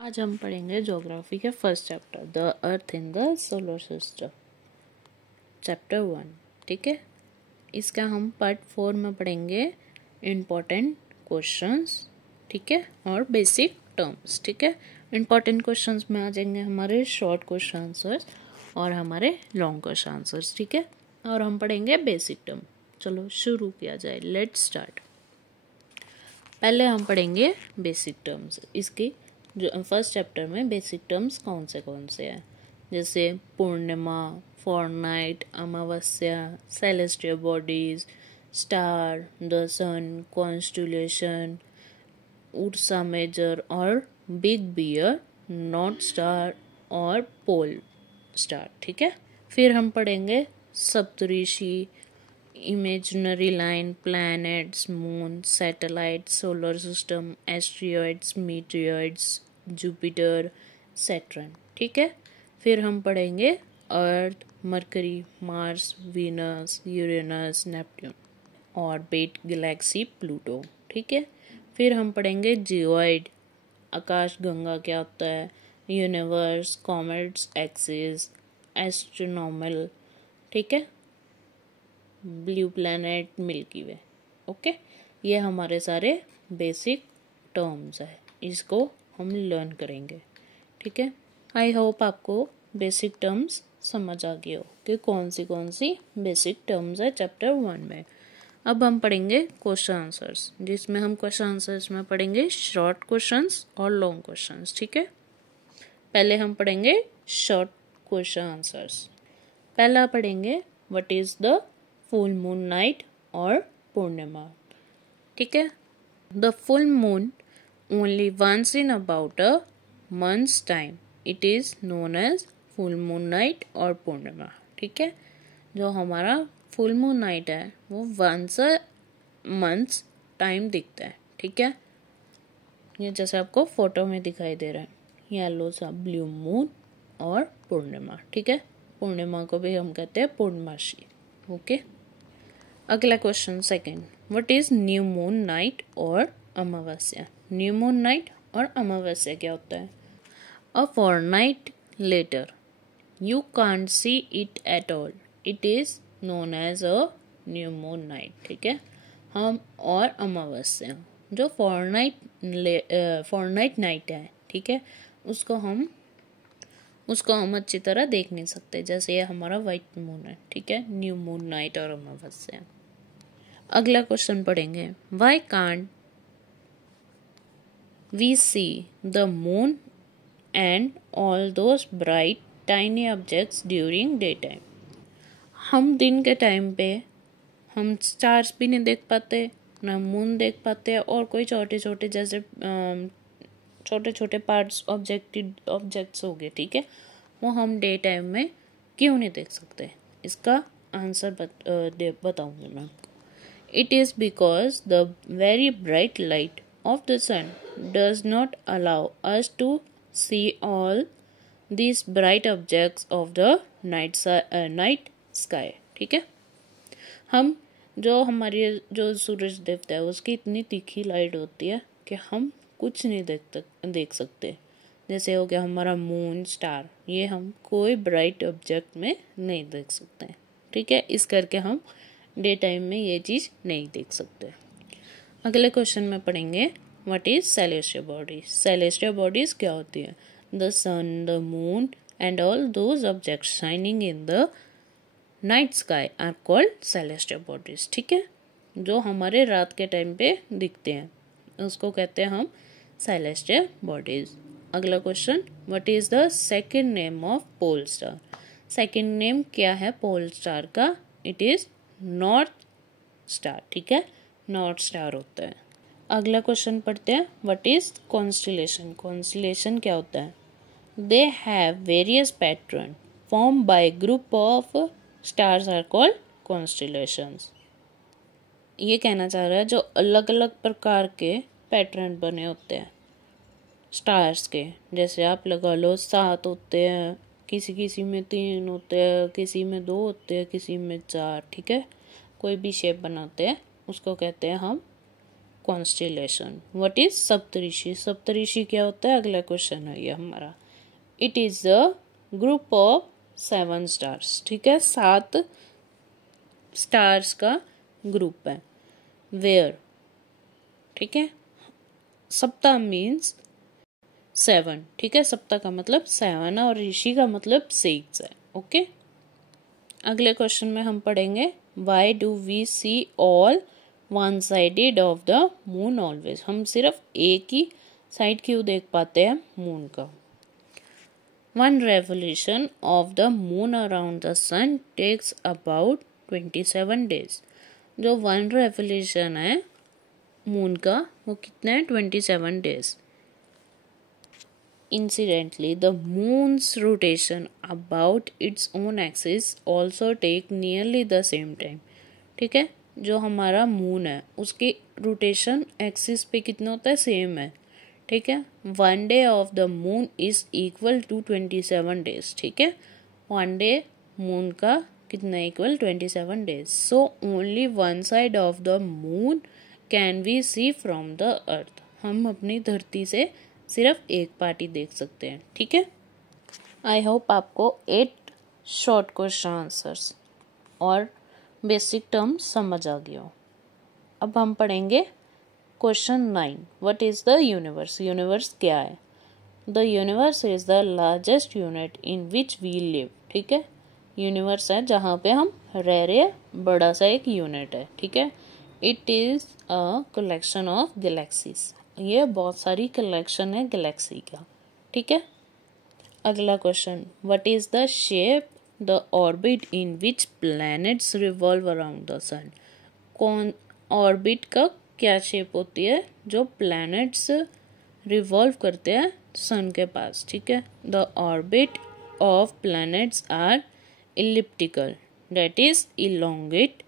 आज हम पढ़ेंगे ज्योग्राफी के first chapter the earth in the solar system chapter 1। ठीक है, इसका हम पार्ट 4 में पढ़ेंगे इम्पोर्टेंट क्वेश्चंस। ठीक है, और बेसिक टर्म्स। ठीक है, इम्पोर्टेंट क्वेश्चंस में आ जाएंगे हमारे शॉर्ट क्वेश्चन आंसर्स और हमारे लॉन्ग क्वेश्चन आंसर्स। ठीक है, और हम पढ़ेंगे बेसिक टर्म। चलो शुरू किया जाए, लेट्स स्टार्ट। पहले हम पढ़ेंगे बेसिक टर्म्स। इसकी जो फर्स्ट चैप्टर में बेसिक टर्म्स कौन से हैं, जैसे पूर्णिमा, फॉरनाइट, अमावस्या, celestial bodies, star, the sun, constellation, Ursa Major और बिग बियर, नॉर्थ स्टार और पोल स्टार। ठीक है, फिर हम पढ़ेंगे सप्तऋषि, imaginary line, planets, moon, satellites, solar system, asteroids, meteoroids, Jupiter, Saturn। ठीक है, फिर हम पढ़ेंगे Earth, Mercury, Mars, Venus, Uranus, Neptune, orbit, galaxy, Pluto. ठीक है, फिर हम पढ़ेंगे जियोइड, आकाश गंगा क्या होता है, यूनिवर्स, कॉमेट्स, एक्सिस, एस्ट्रोनॉमल। ठीक है, ब्लू प्लैनेट, मिल्की वे। ओके, ये हमारे सारे बेसिक टर्म्स है, इसको हम लर्न करेंगे। ठीक है, आई होप आपको बेसिक टर्म्स समझ आ गए हो कि कौन सी बेसिक टर्म्स है चैप्टर 1 में। अब हम पढ़ेंगे क्वेश्चन आंसर्स, जिसमें हम क्वेश्चन आंसर्स में पढ़ेंगे शॉर्ट क्वेश्चंस और लॉन्ग क्वेश्चंस। ठीक है, पहले हम पढ़ेंगे शॉर्ट क्वेश्चन आंसर्स। पहला पढ़ेंगे what is the full moon night और पूर्णिमा। ठीक है, the full moon only once in about a months time, it is known as full moon night और पूर्णिमा। ठीक है, जो हमारा फुल मून नाइट है वो वंस अ मंथ्स टाइम दिखता है। ठीक है, ये जैसे आपको फोटो में दिखाई दे रहा है, येलो सा ब्लू मून और पूर्णिमा। ठीक है, पूर्णिमा को भी हम कहते हैं पूर्णमासी। ओके, अगला question second, what is new moon night और अमावस्या। न्यू मून नाइट और अमावस्या क्या होता है। A fortnight later you can't see it at all, it is known as a new moon night. ठीक है, हम और अमावस्या जो फॉरनाइट नाइट है, ठीक है, उसको हम अच्छी तरह देख नहीं सकते, जैसे ये हमारा वाइट मून है। ठीक है, न्यू मून नाइट और अमावस्या। अगला क्वेश्चन पढ़ेंगे, why can't we see the moon and all those bright tiny objects during day time. हम दिन के टाइम पे हम स्टार्स भी नहीं देख पाते, ना मून देख पाते, और कोई छोटे छोटे जैसे छोटे छोटे पार्ट्स ऑब्जेक्ट्स हो गए। ठीक है, वो हम डे टाइम में क्यों नहीं देख सकते, इसका आंसर बताऊंगी मैं आपको। It is because the very bright light of the sun does not allow us to see all these bright objects of the night sky। ठीक है, हम जो हमारी जो सूरज देवता है उसकी इतनी तीखी लाइट होती है कि हम कुछ नहीं देख सकते। जैसे हो गया हमारा मून, स्टार, ये हम कोई ब्राइट ऑब्जेक्ट में नहीं देख सकते। ठीक है, इस करके हम डे टाइम में ये चीज़ नहीं देख सकते। अगले क्वेश्चन में पढ़ेंगे what is celestial bodies. Celestial bodies क्या होती है, the sun, the moon and all those objects shining in the night sky are called celestial bodies. ठीक है, जो हमारे रात के टाइम पे दिखते हैं उसको कहते हैं हम सेलेस्टियल बॉडीज। अगला question, what is the second name of pole star. Second name क्या है पोल स्टार का, इट इज नॉर्थ स्टार। ठीक है, नॉर्थ स्टार होता है। अगला क्वेश्चन पढ़ते हैं, व्हाट इज कॉन्स्टलेशन। कॉन्स्टलेशन क्या होता है, they have various pattern form by group of stars are called constellations. ये कहना चाह रहा है जो अलग अलग प्रकार के पैटर्न बने होते हैं स्टार्स के, जैसे आप लगा लो 7 होते हैं, किसी किसी में 3 होते हैं, किसी में 2 होते हैं, किसी में 4। ठीक है, कोई भी शेप बनाते हैं उसको कहते हैं हम कॉन्स्टेलेशन। व्हाट इज सप्तऋषि? सप्तऋषि क्या होता है? अगला क्वेश्चन है ये हमारा। It is a group of 7 stars. ठीक है, 7 स्टार्स का ग्रुप है। वेयर, ठीक है, सप्ता मीन्स 7। ठीक है, सप्ता का मतलब 7 है और ऋषि का मतलब 6 है। ओके, अगले क्वेश्चन में हम पढ़ेंगे why do we see all one sided of the moon always. हम सिर्फ एक ही साइड क्यों देख पाते हैं मून का? One revolution of the moon around the sun takes about 27 days. जो वन रेवोल्यूशन है मून का वो कितना है? 27 days. Incidentally, the moon's rotation about its own axis also take nearly the same time. ठीक है, जो हमारा मून है उसकी रोटेशन एक्सिस पे कितना होता है? सेम है। ठीक है, 1 day of the moon is equal to 27 days. ठीक है, 1 डे मून का कितना equal? 27 days. So only one side of the moon can we see from the earth. हम अपनी धरती से सिर्फ एक पार्ट ही देख सकते हैं। ठीक है, आई होप आपको 8 शॉर्ट क्वेश्चन आंसर्स और बेसिक टर्म्स समझ आ गया हो। अब हम पढ़ेंगे question 9। What is the universe? Universe क्या है? The universe is the largest unit in which we live. ठीक है, यूनिवर्स है जहाँ पे हम रह रहे हैं, बड़ा सा एक यूनिट है। ठीक है, it is a collection of galaxies. ये बहुत सारी कलेक्शन है गैलेक्सी का। ठीक है, अगला question, what is the shape the orbit in which planets revolve around the sun. कौन ऑर्बिट का क्या शेप होती है जो प्लैनेट्स रिवॉल्व करते हैं सन के पास? ठीक है, the orbit of planets are elliptical, that is elongate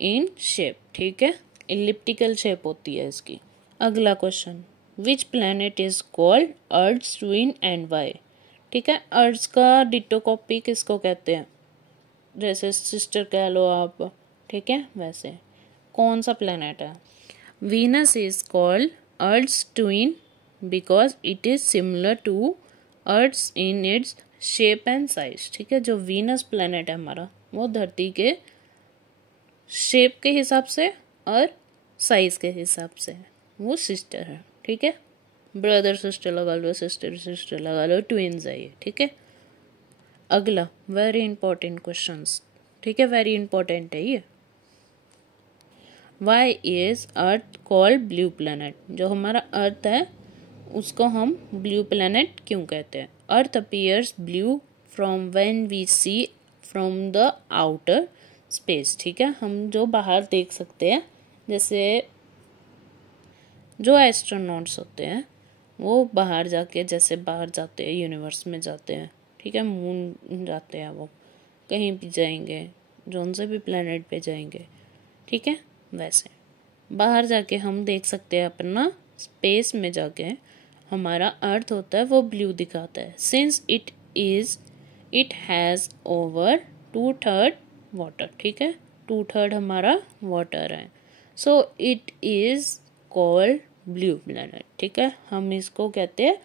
in shape. ठीक है, इलिप्टिकल शेप होती है इसकी। अगला question, which planet is called earth twin and why. ठीक है, अर्थ का डिटो कॉपी किसको कहते हैं? जैसे सिस्टर कह लो आप। ठीक है, वैसे कौन सा प्लैनेट है? Venus is called earth twin because it is similar to earth in its shape and size. ठीक है, जो वीनस प्लैनेट है हमारा वो धरती के शेप के हिसाब से और साइज के हिसाब से वो सिस्टर है। ठीक है, ब्रदर सिस्टर लगा लो, सिस्टर सिस्टर लगा लो, ट्विन्स है ये। ठीक है, अगला वेरी इंपॉर्टेंट क्वेश्चंस। ठीक है, वेरी इंपॉर्टेंट है ये। Why is earth called blue planet. जो हमारा अर्थ है उसको हम ब्लू प्लैनेट क्यों कहते हैं? Earth appears blue from when we see from the outer space. ठीक है, हम जो बाहर देख सकते हैं, जैसे जो एस्ट्रोनॉट्स होते हैं वो बाहर जाके, जैसे बाहर जाते हैं यूनिवर्स में जाते हैं। ठीक है, मून जाते हैं, वो कहीं भी जाएंगे, जोन से भी प्लेनेट पे जाएंगे। ठीक है, वैसे बाहर जाके हम देख सकते हैं, अपना स्पेस में जाके हमारा अर्थ होता है वो ब्लू दिखाता है। Since it has over 2/3 water. ठीक है, 2/3 हमारा वाटर है। So it is called blue planet. ठीक है, हम इसको कहते हैं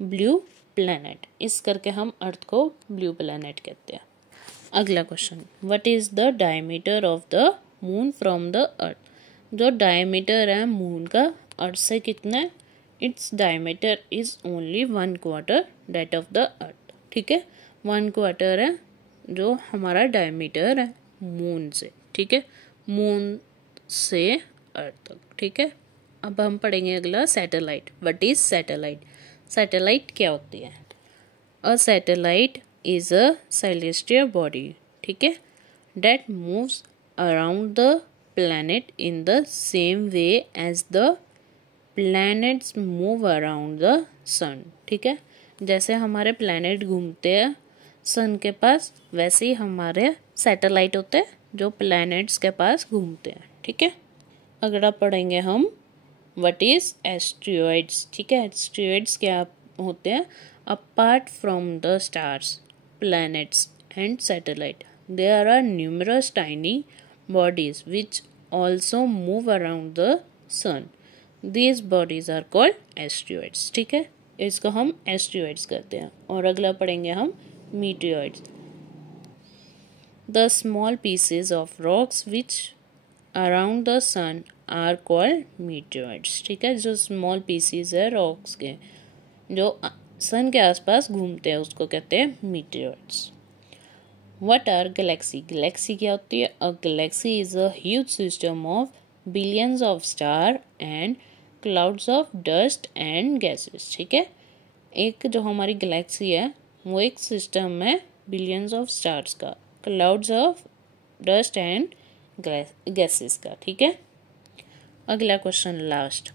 ब्लू प्लैनेट। इस करके हम अर्थ को ब्लू प्लैनेट कहते हैं। अगला question, what is the diameter of the moon from the अर्थ। जो डायमीटर है मून का अर्थ से कितना है? Its diameter is only 1/4 that of the earth. ठीक है, 1/4 है जो हमारा डायमीटर है मून से। ठीक है, मून से अर्थ तक। ठीक है, अब हम पढ़ेंगे अगला satellite. What is satellite? Satellite क्या होती है? A satellite is a celestial body. ठीक है, that moves around the planet in the same way as the planets move around the sun. ठीक है, जैसे हमारे प्लैनेट घूमते हैं सन के पास, वैसे ही हमारे सैटेलाइट होते हैं जो प्लैनेट्स के पास घूमते हैं। ठीक है, अगला पढ़ेंगे हम व्हाट इज एस्ट्रॉइड्स। ठीक है, एस्ट्रॉइड्स क्या होते हैं? Apart from the stars, planets and satellite there are numerous tiny bodies which also move around the sun. These bodies are called asteroids. ठीक है, इसको हम एस्ट्रॉइड्स कहते हैं। और अगला पढ़ेंगे हम meteoroids. The small pieces of rocks which around the sun are called meteoroids. ठीक है, जो स्मॉल पीसेज है रॉक्स के जो सन के आसपास घूमते हैं उसको कहते हैं मीटियोइड्स। What are galaxy? Galaxy क्या होती है? A galaxy is a huge system of billions of star and clouds of dust and gases। ठीक है, एक जो हमारी गैलेक्सी है वो एक सिस्टम है बिलियंस ऑफ स्टार्स का, clouds of dust and gases का। ठीक है, अगला question last.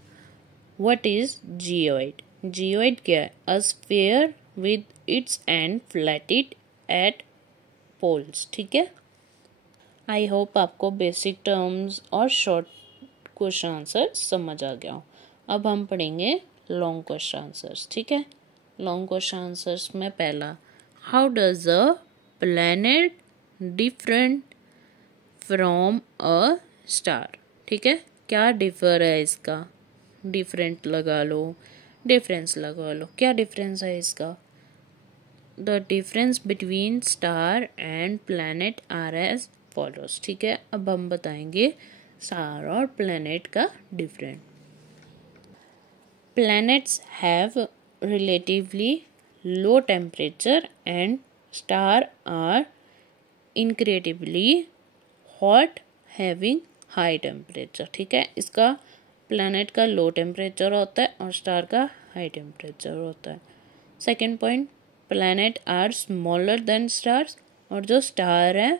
What is geoid? Geoid क्या है? A sphere with its end flattened at poles. ठीक है, आई होप आपको बेसिक टर्म्स और शॉर्ट क्वेश्चन आंसर समझ आ गया हो। अब हम पढ़ेंगे लॉन्ग क्वेश्चन आंसर्स। ठीक है, लॉन्ग क्वेश्चन आंसर्स में पहला, how does a planet different from a star. ठीक है, क्या डिफर है इसका? डिफरेंट लगा लो, डिफरेंस लगा लो, क्या डिफरेंस है इसका? The difference between star and planet are as follows। ठीक है, अब हम बताएंगे स्टार और प्लैनेट का different. Planets have relatively low temperature and star are incredibly hot having high temperature। ठीक है, इसका प्लैनेट का लो टेम्परेचर होता है और स्टार का हाई टेम्परेचर होता है। Second point, planet are smaller than stars, और जो स्टार है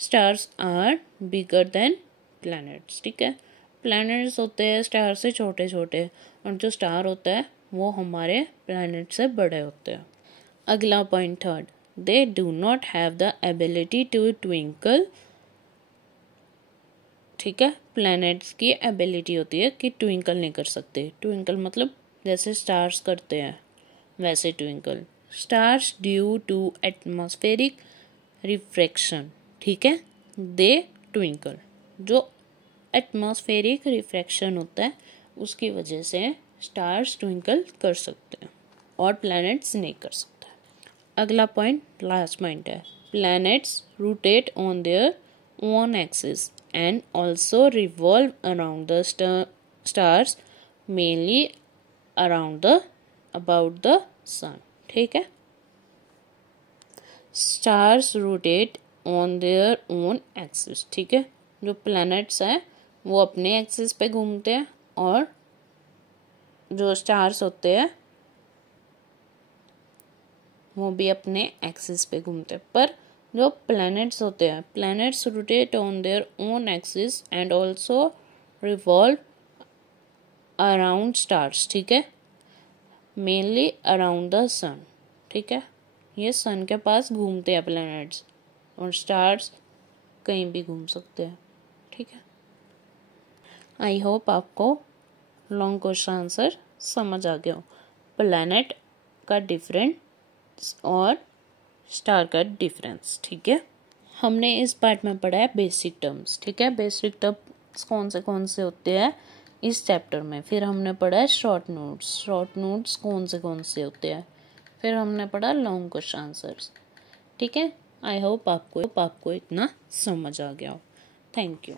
stars are bigger than planets. ठीक है, प्लैनेट्स होते हैं स्टार से छोटे छोटे और जो स्टार होता है वो हमारे प्लैनेट से बड़े होते हैं। अगला point third, they do not have the ability to twinkle. ठीक है, प्लैनेट्स की एबिलिटी होती है कि ट्विंकल नहीं कर सकते। ट्विंकल मतलब जैसे स्टार्स करते हैं वैसे twinkle. Stars due to atmospheric refraction. ठीक है, दे ट्विंकल, जो एटमॉस्फेरिक रिफ्रैक्शन होता है उसकी वजह से स्टार्स ट्विंकल कर सकते हैं और प्लैनेट्स नहीं कर सकते। अगला पॉइंट, लास्ट पॉइंट है, planets rotate on their own axis and also revolve around the stars mainly about the sun. ठीक है, stars rotate on their own axis. ठीक है, जो प्लैनेट्स हैं वो अपने एक्सिस पे घूमते हैं और जो स्टार्स होते हैं वो भी अपने एक्सिस पे घूमते हैं। पर जो प्लैनेट्स होते हैं, planets rotate on their own axis and also revolve around stars. ठीक है, मेनली अराउंड द सन। ठीक है, ये सन के पास घूमते हैं प्लैनेट्स और स्टार्स कहीं भी घूम सकते हैं। ठीक है, आई होप आपको लॉन्ग क्वेश्चन आंसर समझ आ गया हो। प्लैनेट का डिफरेंस और स्टार का डिफरेंस। ठीक है, हमने इस पार्ट में पढ़ा है बेसिक टर्म्स। ठीक है, बेसिक टर्म्स कौन से होते हैं इस चैप्टर में। फिर हमने पढ़ा है शॉर्ट नोट्स। शॉर्ट नोट्स कौन से होते हैं। फिर हमने पढ़ा लॉन्ग क्वेश्चन आंसर्स। ठीक है, आई होप आपको इतना समझ आ गया हो। Thank you.